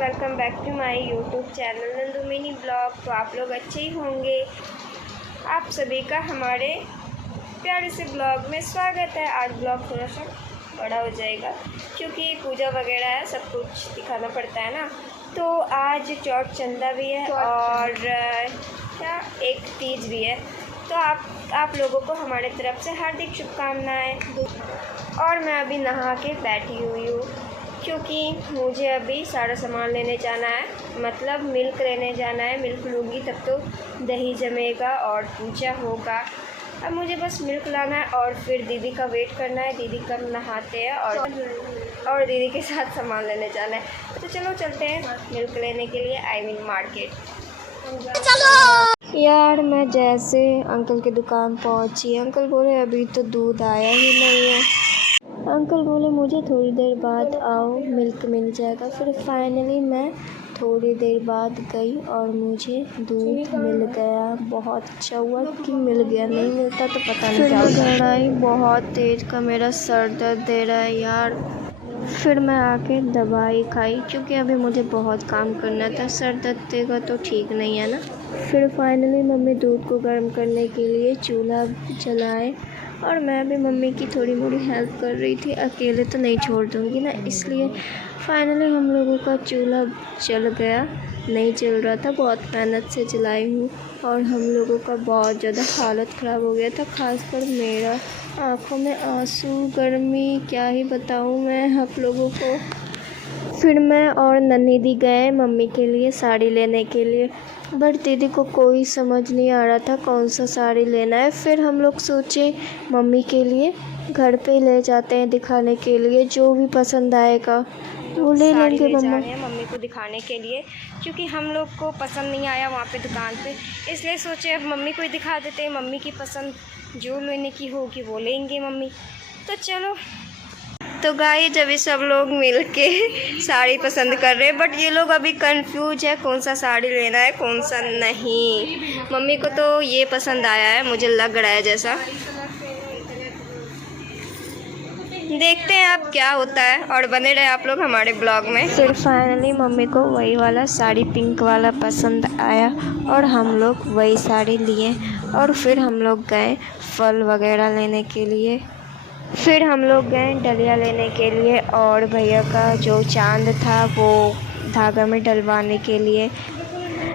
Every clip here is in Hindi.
Welcome back to my YouTube channel Nandu mini blog. तो आप लोग अच्छे ही होंगे। आप सभी का हमारे प्यारे से ब्लॉग में स्वागत है। आज ब्लॉग थोड़ा सा बड़ा हो जाएगा क्योंकि पूजा वगैरह है, सब कुछ दिखाना पड़ता है ना। तो आज चौथ चंदा भी है और क्या एक तीज भी है। तो आप लोगों को हमारे तरफ से हार्दिक शुभकामनाएँ। और मैं अभी नहा के बैठी हुई हूँ क्योंकि मुझे अभी सारा सामान लेने जाना है, मतलब मिल्क लेने जाना है। मिल्क लूँगी तब तो दही जमेगा और पूजा होगा। अब मुझे बस मिल्क लाना है और फिर दीदी का वेट करना है। दीदी कब नहाते हैं और दीदी के साथ सामान लेने जाना है। तो चलो चलते हैं मिल्क लेने के लिए, आई मीन मार्केट। चलो यार, मैं जैसे अंकल की दुकान पहुंची, अंकल बोले अभी तो दूध आया ही नहीं है। अंकल बोले मुझे थोड़ी देर बाद आओ, मिल्क मिल जाएगा। फिर फाइनली मैं थोड़ी देर बाद गई और मुझे दूध मिल गया। बहुत अच्छा हुआ कि मिल गया, नहीं मिलता तो पता नहीं क्या होता। घर आई, बहुत तेज़ का मेरा सर दर्द दे रहा है यार। फिर मैं आके दवाई खाई क्योंकि अभी मुझे बहुत काम करना था। सर दर्द देगा तो ठीक नहीं है ना। फिर फाइनली मम्मी दूध को गर्म करने के लिए चूल्हा जलाए और मैं भी मम्मी की थोड़ी मोड़ी हेल्प कर रही थी। अकेले तो नहीं छोड़ दूँगी ना, इसलिए फाइनली हम लोगों का चूल्हा जल गया। नहीं जल रहा था, बहुत मेहनत से जलाई हूँ और हम लोगों का बहुत ज़्यादा हालत ख़राब हो गया था, ख़ासकर मेरा। आँखों में आंसू, गर्मी, क्या ही बताऊँ मैं आप लोगों को। फिर मैं और नन्ही दी गए मम्मी के लिए साड़ी लेने के लिए, बट दीदी को कोई समझ नहीं आ रहा था कौन सा साड़ी लेना है। फिर हम लोग सोचे मम्मी के लिए घर पे ले जाते हैं दिखाने के लिए, जो भी पसंद आएगा वो ले लेंगे। मम्मी को दिखाने के लिए क्योंकि हम लोग को पसंद नहीं आया वहाँ पे दुकान पे, इसलिए सोचे अब मम्मी को ही दिखा देते हैं। मम्मी की पसंद जो लेने की होगी वो लेंगे मम्मी। तो चलो, तो गाइस अभी सब लोग मिल के साड़ी पसंद कर रहे हैं, बट ये लोग अभी कंफ्यूज है कौन सा साड़ी लेना है कौन सा नहीं। मम्मी को तो ये पसंद आया है, मुझे लग रहा है जैसा। देखते हैं अब क्या होता है और बने रहे आप लोग हमारे ब्लॉग में। फिर फाइनली मम्मी को वही वाला साड़ी पिंक वाला पसंद आया और हम लोग वही साड़ी लिए और फिर हम लोग गए फल वगैरह लेने के लिए। फिर हम लोग गए डलिया लेने के लिए और भैया का जो चांद था वो धागा में डलवाने के लिए।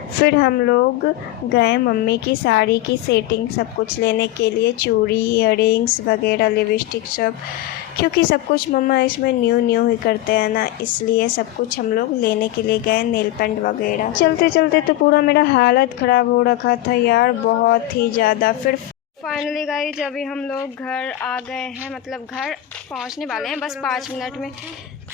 फिर हम लोग गए मम्मी की साड़ी की सेटिंग सब कुछ लेने के लिए, चूड़ी, इयररिंग्स वगैरह, लिपस्टिक सब, क्योंकि सब कुछ मम्मा इसमें न्यू ही करते हैं ना, इसलिए सब कुछ हम लोग लेने के लिए गए, नेल पेंट वगैरह। चलते चलते तो पूरा मेरा हालत ख़राब हो रखा था यार, बहुत ही ज़्यादा। फिर फाइनली गाइस अभी हम लोग घर आ गए हैं, मतलब घर पहुंचने वाले हैं बस 5 मिनट में।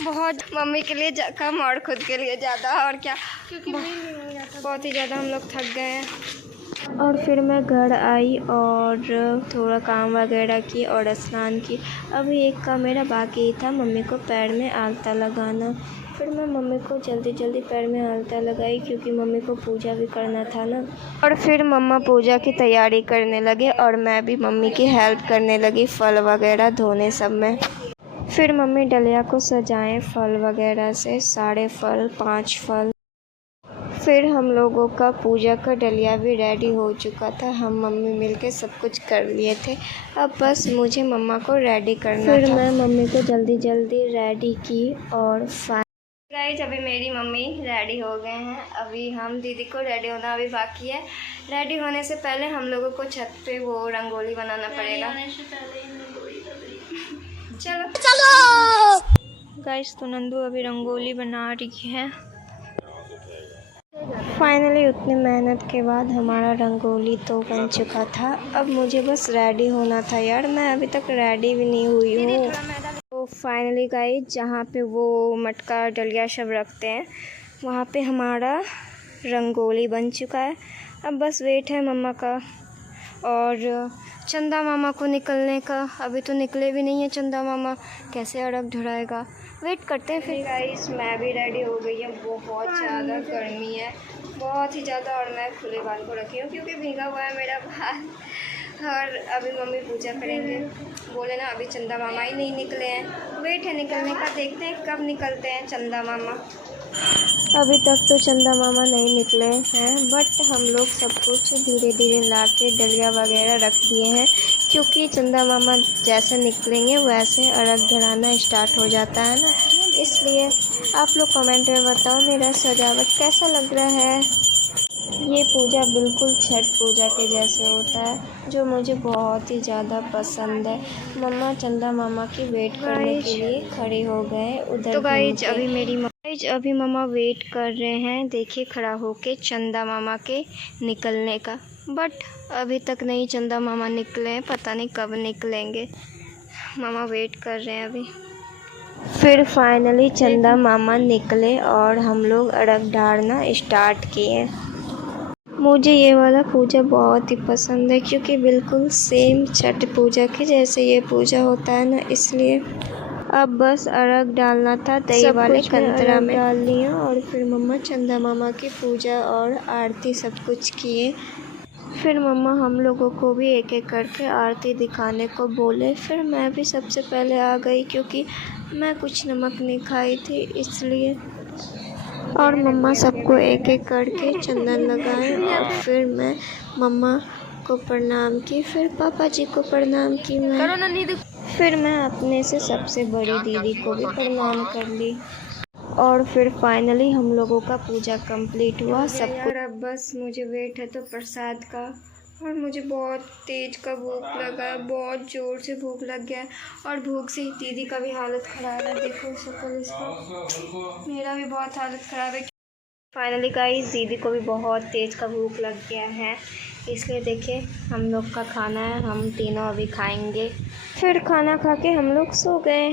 बहुत मम्मी के लिए कम और ख़ुद के लिए ज़्यादा, और क्या बहुत ही ज़्यादा हम लोग थक गए हैं। और फिर मैं घर आई और थोड़ा काम वगैरह की और स्नान की। अभी एक काम मेरा बाकी था, मम्मी को पैर में आलता लगाना। फिर मैं मम्मी को जल्दी पैर में आलता लगाई क्योंकि मम्मी को पूजा भी करना था ना। और फिर मम्मा पूजा की तैयारी करने लगे और मैं भी मम्मी की हेल्प करने लगी फल वगैरह धोने सब में। फिर मम्मी डलिया को सजाएं फल वगैरह से, सारे फल, 5 फल। फिर हम लोगों का पूजा का डलिया भी रेडी हो चुका था, हम मम्मी मिलके सब कुछ कर लिए थे। अब बस मुझे मम्मा को रेडी करना था। फिर मैं मम्मी को जल्दी रेडी की और गाइस अभी मेरी मम्मी रेडी हो गए हैं। अभी हम दीदी को रेडी होना अभी बाकी है। रेडी होने से पहले हम लोगों को छत पे वो रंगोली बनाना पड़ेगा। चलो गाइस, तो नंदू अभी रंगोली बना रही है। फाइनली उतनी मेहनत के बाद हमारा रंगोली तो बन चुका था। अब मुझे बस रेडी होना था यार, मैं अभी तक रेडी भी नहीं हुई हूँ। तो फाइनली गाइस जहाँ पे वो मटका डलिया सब रखते हैं वहाँ पे हमारा रंगोली बन चुका है। अब बस वेट है मम्मा का और चंदा मामा को निकलने का। अभी तो निकले भी नहीं है चंदा मामा, कैसे अड़क ढुराएगा, वेट करते हैं। फिर गाइस मैं भी रेडी हो गई हूँ, बहुत ज़्यादा गर्मी है, बहुत ही ज़्यादा, और मैं खुले बाल को रखी हूँ क्योंकि भीगा हुआ है मेरा बाल। और अभी मम्मी पूजा करेंगे, बोले ना अभी चंदा मामा ही नहीं निकले हैं, वेट है निकलने का, देखते हैं कब निकलते हैं चंदा मामा। अभी तक तो चंदा मामा नहीं निकले हैं, बट हम लोग सब कुछ धीरे धीरे ला के डलिया वगैरह रख दिए हैं, क्योंकि चंदा मामा जैसे निकलेंगे वैसे अर्घ धराना स्टार्ट हो जाता है ना, इसलिए आप लोग कमेंट में बताओ मेरा सजावट कैसा लग रहा है। ये पूजा बिल्कुल छठ पूजा के जैसे होता है, जो मुझे बहुत ही ज़्यादा पसंद है। मम्मा चंदा मामा की वेट करने के लिए खड़े हो गए उधर। तो गाइज अभी मम्मा वेट कर रहे हैं, देखिए खड़ा होके चंदा मामा के निकलने का, बट अभी तक नहीं चंदा मामा निकले हैं, पता नहीं कब निकलेंगे। मामा वेट कर रहे हैं अभी। फिर फाइनली चंदा मामा निकले और हम लोग अर्घ डालना स्टार्ट किए। मुझे ये वाला पूजा बहुत ही पसंद है, क्योंकि बिल्कुल सेम छठ पूजा के जैसे ये पूजा होता है ना, इसलिए अब बस अर्घ डालना था। दही वाले कंतरा में डाल लिया और फिर मम्मा चंदा मामा की पूजा और आरती सब कुछ किए। फिर मम्मा हम लोगों को भी एक एक करके आरती दिखाने को बोले। फिर मैं भी सबसे पहले आ गई, क्योंकि मैं कुछ नमक नहीं खाई थी इसलिए। और मम्मा सबको एक एक करके चंदन लगाए और फिर मैं मम्मा को प्रणाम की, फिर पापा जी को प्रणाम की मैं, फिर मैं अपने से सबसे बड़ी दीदी को भी प्रणाम कर ली। और फिर फाइनली हम लोगों का पूजा कंप्लीट हुआ सब कुछ। अब बस मुझे वेट है तो प्रसाद का, और मुझे बहुत तेज का भूख लगा है, बहुत ज़ोर से भूख लग गया है। और भूख से ही दीदी का भी हालत ख़राब है, देखो शक्ल इसका, मेरा भी बहुत हालत ख़राब है। फाइनली गाइस दीदी को भी बहुत तेज़ का भूख लग गया है, इसलिए देखिए हम लोग का खाना है, हम तीनों अभी खाएंगे। फिर खाना खा के हम लोग सो गए।